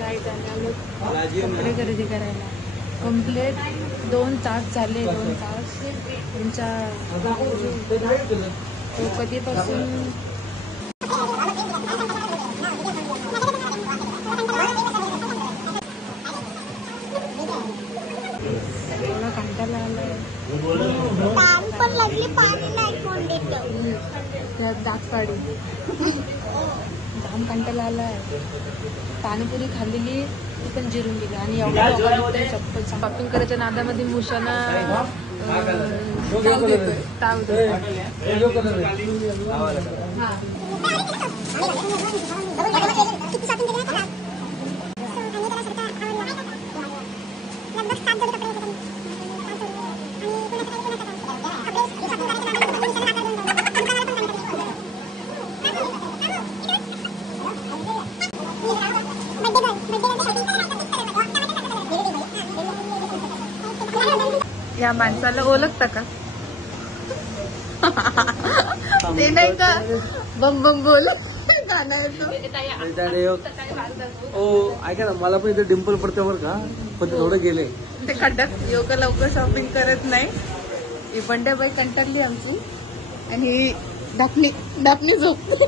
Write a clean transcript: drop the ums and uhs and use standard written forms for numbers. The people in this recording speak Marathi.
लाईट आले कपडे खरेदी करायला. कंप्लीट 2 तास झाले. 2 तास तुमच्या तो कधीपासून एवढा कंटाळा आलाय. दात काढू जाम कंटाळा आलाय. पाणीपुरी खाल्लेली ती पण जिरून गेली आणि एवढं चप्पल शॉपिंग करायच्या नादामध्ये मुशाना ताव या माणसाला ओळखता का? ते नाही का बम बम बोल गाणं येतो. ओ ऐका ना, मला पण इथे डिंपल पडते बरं का, पण ते थोडं गेले ते खड्ड्यात. योगा लवकर शॉपिंग करत नाही. ही बंड्याबाई कंटाळली आमची आणि डाकणी झोपते.